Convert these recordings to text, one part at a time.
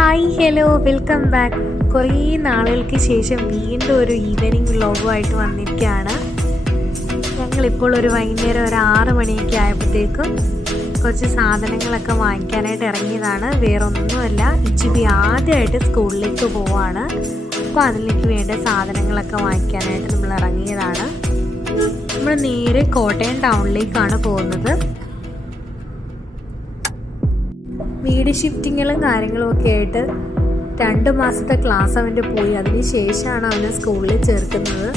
Hi hello welcome back. കുറേ നാളുകൾക്ക് ശേഷം വീണ്ടും ഒരു ഈവനിങ് വ്ലോഗുമായിട്ട് വന്നിരിക്കുകയാണ്. ഞങ്ങളിപ്പോൾ ഒരു വൈകുന്നേരം ഒരു 6 മണിയൊക്കെ ആയപ്പോഴത്തേക്കും കുറച്ച് സാധനങ്ങളൊക്കെ വാങ്ങിക്കാനായിട്ട് ഇറങ്ങിയതാണ്. വേറൊന്നുമല്ല, ഇച്ചിബി ആദ്യമായിട്ട് സ്കൂളിലേക്ക് പോവാണ്. അപ്പോൾ അതിലേക്ക് വേണ്ട സാധനങ്ങളൊക്കെ വാങ്ങിക്കാനായിട്ട് നമ്മൾ ഇറങ്ങിയതാണ്. നമ്മൾ നേരെ കോട്ടയം ടൗണിലേക്കാണ് പോകുന്നത്. വീട് ഷിഫ്റ്റിങ്ങുകളും കാര്യങ്ങളും ഒക്കെ ആയിട്ട് 2 മാസത്തെ ക്ലാസ് അവൻ്റെ പോയി. അതിന് ശേഷമാണ് അവനെ സ്കൂളിൽ ചേർക്കുന്നത്.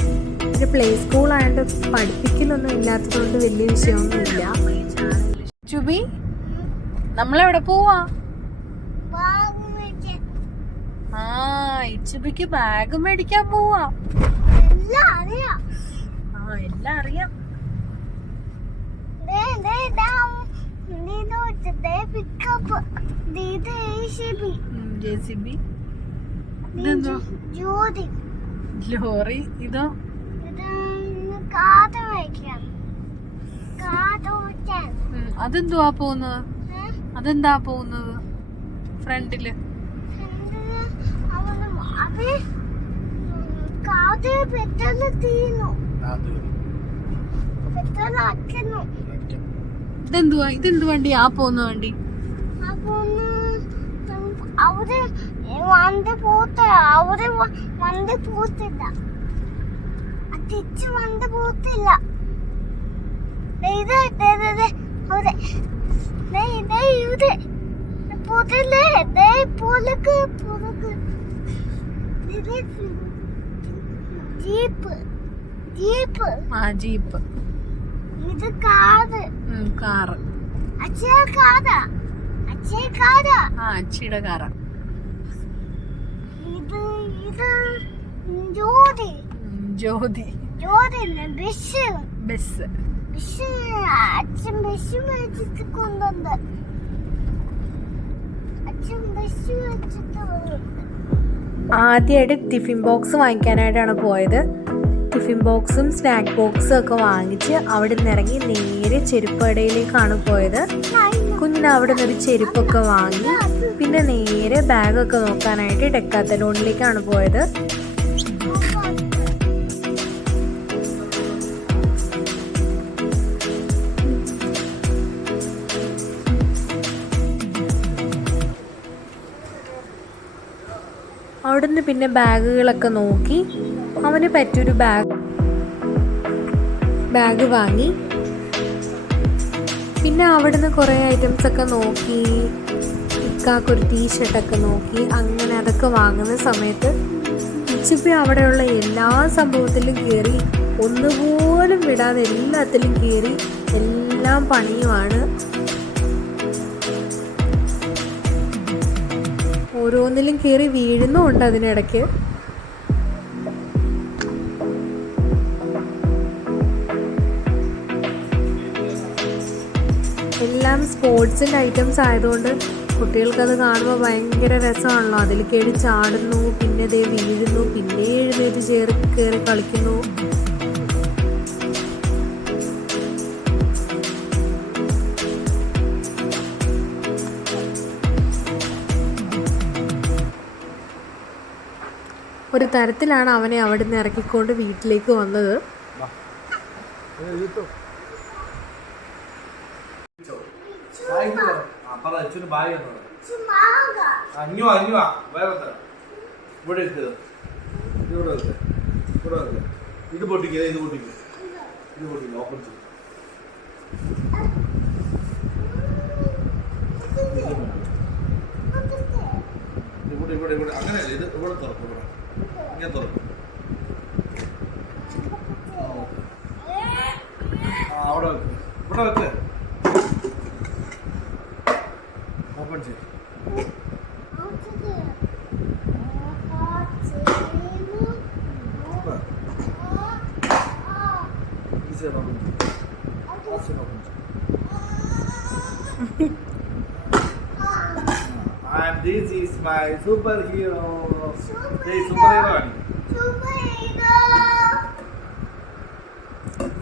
ഒരു പ്ലേ സ്കൂളായതുകൊണ്ട് പഠിപ്പിക്കലൊന്നും ഇല്ലാത്തതുകൊണ്ട് വലിയ വിഷയമൊന്നുമില്ല. ചുബി, നമ്മളെവിടെ പോവാ? ഇച്ചുബിക്ക് ബാഗ് മേടിക്കാൻ പോവാ. എല്ലാം അറിയാം. ലോറി. ഇതോ അതെന്തുവാ പോകുന്നത്? അതെന്താ പോകുന്നത് ഫ്രണ്ടില്? ഇതെന്തുവാ? ഇതെന്ത് വണ്ടി? ആ പോകുന്ന വണ്ടി ജീപ്പ്. ഇത് കാറ്. അച്ഛയുടെ കാറാ. ജ്യോതി. ബസ്. അച്ഛൻ ബസ് മേടിച്ചിട്ട് കൊണ്ടുവന്ന്. ആദ്യമായിട്ട് ടിഫിൻ ബോക്സ് വാങ്ങിക്കാനായിട്ടാണ് പോയത്. ടിഫിൻ ബോക്സും സ്നാക്ക് ബോക്സും ഒക്കെ വാങ്ങിച്ച് അവിടെ നിന്ന് ഇറങ്ങി നേരെ ചെരുപ്പടയിലേക്കാണ് പോയത്. കുഞ്ഞിന് അവിടെ നിന്നൊരു ചെരുപ്പൊക്കെ വാങ്ങി പിന്നെ നേരെ ബാഗൊക്കെ നോക്കാനായിട്ട് ഡെക്കാത്തലോണിലേക്കാണ് പോയത്. അവിടുന്ന് പിന്നെ ബാഗുകളൊക്കെ നോക്കി അവന് പറ്റിയൊരു ബാഗ് വാങ്ങി. പിന്നെ അവിടുന്ന് കുറേ ഐറ്റംസ് ഒക്കെ നോക്കി, ഇക്കാക്കൊരു ടീഷർട്ടൊക്കെ നോക്കി. അങ്ങനെ അതൊക്കെ വാങ്ങുന്ന സമയത്ത് ഇച്ചിപ്പി അവിടെയുള്ള എല്ലാ സംഭവത്തിലും കയറി, ഒന്നുപോലും വിടാതെ എല്ലാത്തിലും കയറി എല്ലാം പണിയുമാണ്. ഓരോന്നിലും കയറി വീഴുന്നുമുണ്ട് അതിനിടയ്ക്ക്. എല്ലാം സ്പോർട്സിൻ്റെ ഐറ്റംസ് ആയതുകൊണ്ട് കുട്ടികൾക്കത് കാണുമ്പോൾ ഭയങ്കര രസമാണല്ലോ. അതിൽ കയറി ചാടുന്നു, പിന്നെ ദേ വീഴുന്നു, പിന്നെ എഴുന്നേറ്റ് കയറി കളിക്കുന്നു. ഒരു തരത്തിലാണ് അവനെ അവിടെ നിന്ന് ഇറക്കിക്കൊണ്ട് വീട്ടിലേക്ക് വന്നത്. ഇത് പൊട്ടിക്കുക. ഓപ്പൺ ചെയ്യും. ഇവിടെ അങ്ങനെയല്ല, ഇത് ഇവിടെ തുറക്കും. ഇങ്ങനെ തുറക്കും. അവിടെ വെക്ക്. ഇവിടെ വെക്ക്. ഓപ്പൺ ചെയ്യും. And this is my superhero. Hey, superhero.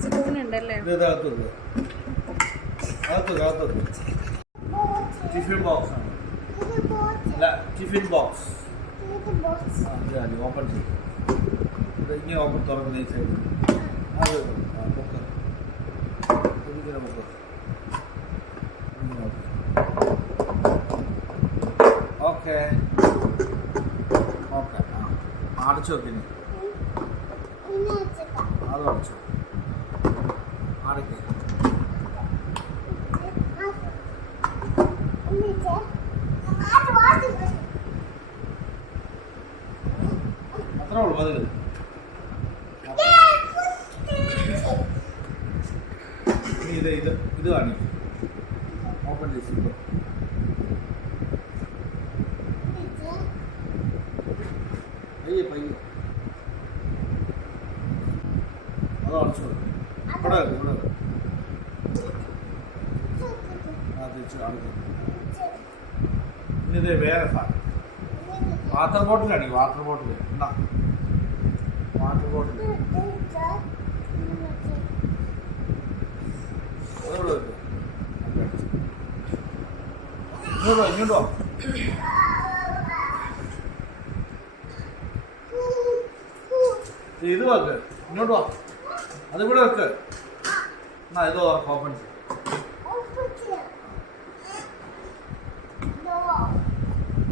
Spoon ഉണ്ടല്ലേ? टिफिन बॉक्स അല്ല ടിഫിൻ ബോക്സ് ഇത് ബോക്സ്. ഓപ്പൺ ചെയ്യും ഇങ്ങനെ ഓപ്പൺ തുറക്കുന്ന ഈ സൈഡ് അത് ബുക്ക് ഇങ്ങനെ ബുക്ക് ഓക്കെ ഓക്കെ ആ അടച്ചു നോക്കിനി ഇങ്ങനെ വെച്ചിട്ടാ. അത് അടച്ചു അടയ്ക്ക് എന്നിട്ട് അത് വാങ്ങിച്ചു. അത്രേ ഉള്ളൂ മതി ഇനി ഇത് കാണിക്കും ഓപ്പൺ ചെയ്ത് പയ്യെ പയ്യെ അത് അടച്ചു ഇവിടെ ഇവിടെ ആ തിരിച്ചു അടച്ചു ഇനി ഇത് വേറെ സാധനം വാട്ടർ ബോട്ടിലാണ് വാട്ടർ ബോട്ടിൽ എന്നാ വാട്ടർ ബോട്ടിൽ അതോടെ വെക്കും ഇങ്ങോട്ടോ ഇത് വെക്ക് ഇങ്ങോട്ട് വാ അതിവിടെ വെക്ക് എന്നാ ഇത് ഓപ്പൺ ചെയ്യും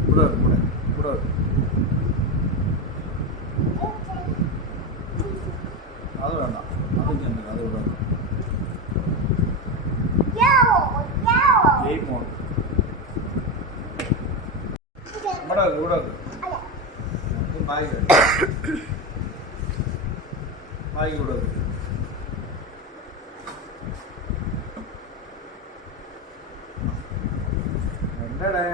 ഇവിടെ ഇവിടെ ഇവിടെ അത് വേണ്ട അത് തന്നെ അത് ഇവിടെ ഗെയിം മോഡ് ഇവിടെ ഇവിടെ ബാഗ് ബാഗ് ഇവിടെ എന്തടേ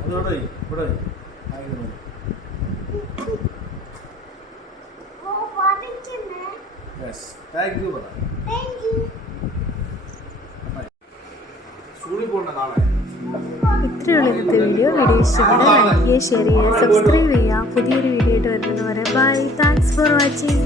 അതോടെ ഇവിടെ ബാഗ് യെസ് താങ്ക് യു പറ സ്കൂളിൽ പോകണ്ട നാളെ ഇത്രയുള്ള ഇന്നത്തെ വീഡിയോ ഇഷ്ടപ്പെട്ട ലൈക്ക് ചെയ്യുക ഷെയർ ചെയ്യുക സബ്സ്ക്രൈബ് ചെയ്യുക പുതിയൊരു വീഡിയോ ആയിട്ട് വരുന്നവരെ ബൈ താങ്ക്സ് ഫോർ വാച്ചിങ്